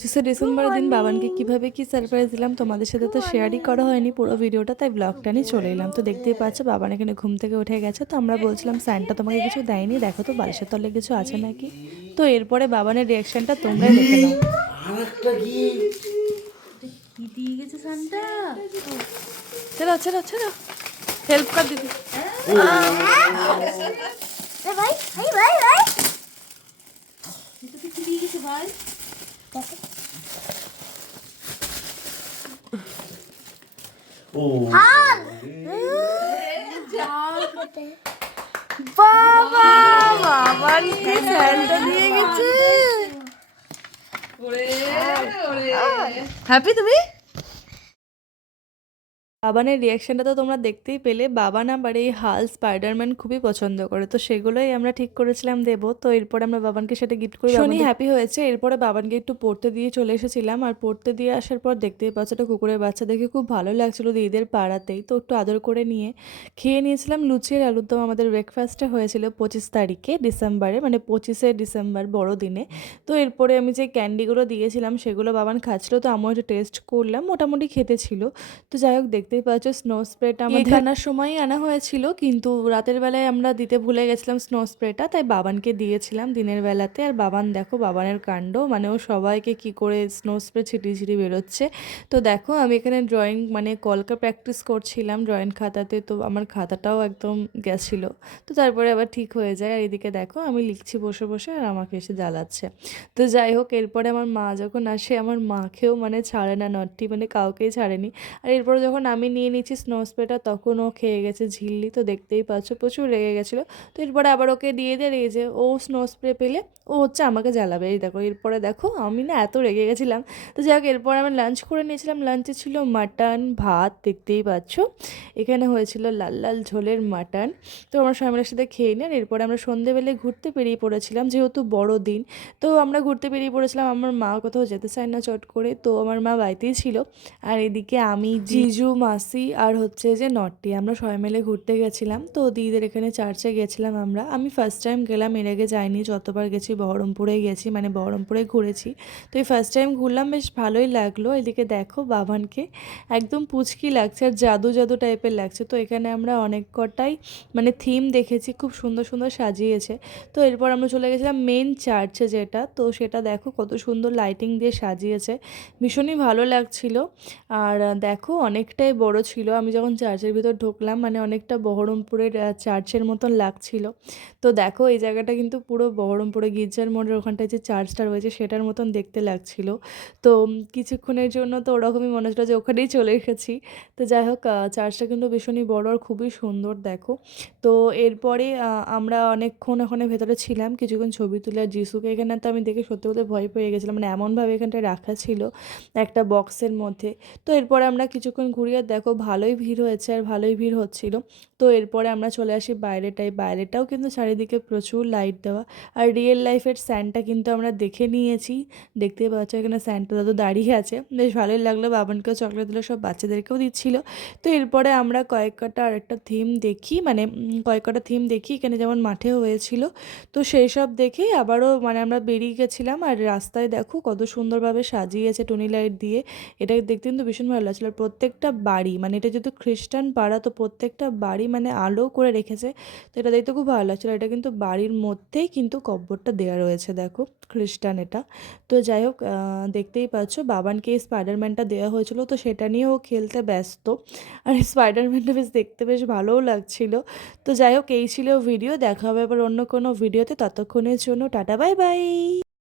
December দিন বাবানকে কিভাবে কি সারপ্রাইজ দিলাম তোমাদের সাথে তো শেয়ারই করা হয়নি পুরো ভিডিওটা, তাই ব্লগটা নিয়ে চলে এলাম। তো দেখতেই পাচ্ছ বাবান এখানে ঘুম থেকে উঠে গেছে। তো আমরা বলছিলাম স্যান্টা তোমাকে কিছু দেয়নি, দেখো তো বালিশের তলে কিছু আছে নাকি। তো এরপরে বাবানের রিয়াকশনটা তোমরাই দেখে নাও। চলো চলো চলো হেল্প কর দিদি। বাবা বাবানকে স্যান্টা দিয়ে গেছে। হ্যাপি তুমি? বাবানের রিয়াকশনটা তো তোমরা দেখতেই পেলে। বাবান আবার এই হাল স্পাইডারম্যান খুবই পছন্দ করে, তো সেগুলোই আমরা ঠিক করেছিলাম দেবো। তো এরপরে আমরা বাবানকে সেটা গিফট করি, শনি হ্যাপি হয়েছে। এরপরে বাবানকে একটু পড়তে দিয়ে চলে এসেছিলাম, আর পড়তে দিয়ে আসার পর দেখতেই পাচ্ছ একটা কুকুরের বাচ্চা দেখে খুব ভালো লাগছিলো দিদিদের পাড়াতেই। তো একটু আদর করে নিয়ে খেয়ে নিয়েছিলাম লুচি আর আলুর দম। আমাদের ব্রেকফাস্টে হয়েছিল 25 তারিখে ডিসেম্বরে, মানে 25শে ডিসেম্বর বড়দিনে। তো এরপরে আমি যে ক্যান্ডিগুলো দিয়েছিলাম সেগুলো বাবান খাচ্ছিলো, তো আমিও একটু টেস্ট করলাম, মোটামুটি খেতে ছিল। তো যাই হোক দেখতেই পাচ্ছ স্নো স্প্রেটা আমাদের আনার সময়ই আনা হয়েছিল, কিন্তু রাতের বেলায় আমরা দিতে ভুলে গেছিলাম স্নো স্প্রেটা, তাই বাবানকে দিয়েছিলাম দিনের বেলাতে। আর বাবান দেখো বাবানের কাণ্ড, মানে ও সবাইকে কি করে স্নো স্প্রে ছিটিয়ে ছিটিয়ে বেরোচ্ছে। তো দেখো আমি এখানে ড্রয়িং মানে কলকা প্র্যাকটিস করছিলাম ড্রয়িং খাতাতে, তো আমার খাতাটাও একদম গেছিলো। তো তারপরে আবার ঠিক হয়ে যায়। আর এদিকে দেখো আমি লিখছি বসে বসে, আর আমাকে এসে জ্বালাচ্ছে। তো যাই হোক এরপরে আমার মা যখন আসে, আমার মাকেও মানে ছাড়ে না নটটি, মানে কাউকেই ছাড়েনি। আর এরপরে যখন আমি নিয়ে নিচ্ছি স্নো স্প্রেটা তখন ও খেয়ে গেছে ঝিল্লি, তো দেখতেই পাচ্ছ প্রচুর রেগে গেছিলো। তো এরপরে আবার ওকে দিয়ে এই যে ও স্নো স্প্রে পেলে ও হচ্ছে আমাকে জ্বালাবে। এই দেখো এরপরে দেখো আমি না এত রেগে গেছিলাম। তো যাই হোক এরপর আমি লাঞ্চ করে নিয়েছিলাম, লাঞ্চে ছিল মাটন ভাত, দেখতেই পাচ্ছ এখানে হয়েছিল লাল লাল ঝোলের মাটন। তো আমরা ফ্যামিলির সাথে খেয়ে নিই। আর এরপরে আমরা সন্ধেবেলায় ঘুরতে বেরিয়ে পড়েছিলাম, যেহেতু বড় দিন তো আমরা ঘুরতে বেরিয়ে পড়েছিলাম। আমার মা কোথাও যেতে চায় না চট করে, তো আমার মা বাড়িতেই ছিল। আর এদিকে আমি জিজু মাসি আর হচ্ছে যে নট্টি আমরা সবাই মিলে ঘুরতে গেছিলাম। তো দিদিদের এখানে চার্চে গেছিলাম আমরা। আমি ফার্স্ট টাইম গেলাম, এর আগে যাইনি, যতবার গেছি বহরমপুরে গেছি, মানে বহরমপুরে ঘুরেছি। তো এই ফার্স্ট টাইম ঘুরলাম, বেশ ভালোই লাগলো। এদিকে দেখো বাবানকে একদম পুচকি লাগছে আর জাদু জাদু টাইপের লাগছে। তো এখানে আমরা অনেক কটাই মানে থিম দেখেছি, খুব সুন্দর সুন্দর সাজিয়েছে। তো এরপর আমরা চলে গেছিলাম মেন চার্চে যেটা, তো সেটা দেখো কত সুন্দর লাইটিং দিয়ে সাজিয়েছে, ভীষণই ভালো লাগছিল। আর দেখো অনেকটাই বড় ছিল, আমি যখন চার্চের ভিতর ঢুকলাম মানে অনেকটা বহরমপুরের চার্চের মতন লাগছিল। তো দেখো এই জায়গাটা কিন্তু পুরো বহরমপুরে গির্জার মোড়ের ওখানটায় যে চার্চটা রয়েছে সেটার মতন দেখতে লাগছিল। তো কিছুক্ষণের জন্য তো ওরকমই মনে হচ্ছিলো যে ওখানেই চলে এসেছি। তো যাই হোক চার্চটা কিন্তু ভীষণই বড় আর খুবই সুন্দর দেখো। তো এরপরে আমরা অনেকক্ষণ ওখানে ভেতরে ছিলাম, কিছুক্ষণ ছবি তুলে। আর যিশুকে এখানে তো আমি দেখে সত্যি বলতে ভয় পেয়ে গেছিলাম, মানে এমনভাবে এখানটায় রাখা ছিল একটা বক্সের মধ্যে। তো এরপরে আমরা কিছুক্ষণ ঘুরিয়ে দেখো ভালোই ভিড় হয়েছে আর ভালোই ভিড় হচ্ছিল। তো এরপরে আমরা চলে আসি বাইরেটায়, বাইরেটাও কিন্তু চারিদিকে প্রচুর লাইট দেওয়া। আর রিয়েল লাইফের স্যান্টা কিন্তু আমরা দেখে নিয়েছি, দেখতেই পাচ্ছ এখানে স্যান্টা দাদু দাঁড়িয়ে আছে, বেশ ভালোই লাগলো। বাবানকেও চকলেট দিল, সব বাচ্চাদেরকেও দিচ্ছিল। তো এরপরে আমরা কয়েক কটা আরেকটা থিম দেখি, মানে কয়েক কটা থিম দেখি এখানে যেমন মাঠে হয়েছিল। তো সেই সব দেখেই আবারও মানে আমরা বেরিয়ে গেছিলাম। আর রাস্তায় দেখো কত সুন্দরভাবে সাজিয়েছে টুনি লাইট দিয়ে, এটা দেখতে কিন্তু ভীষণ ভালো লাগছিল। আর প্রত্যেকটা বাড়ি মানে এটা যেহেতু খ্রিস্টান পাড়া, তো প্রত্যেকটা বাড়ি মানে আলো করে রেখেছে, তো এটা দেখতে খুব ভালো লাগছিলো। এটা কিন্তু বাড়ির মধ্যেই কিন্তু কব্বরটা দেওয়া রয়েছে, দেখো খ্রিস্টান এটা। তো যাই হোক দেখতেই পাচ্ছ বাবানকে এই স্পাইডারম্যানটা দেওয়া হয়েছিল, তো সেটা নিয়ে ও খেলতে ব্যস্ত। আর এই স্পাইডারম্যানটা বেশ দেখতে বেশ ভালোও লাগছিল। তো যাই হোক এই ছিল ভিডিও, দেখা হবে আবার অন্য কোনো ভিডিওতে, ততক্ষণের জন্য টাটা বাই বাই।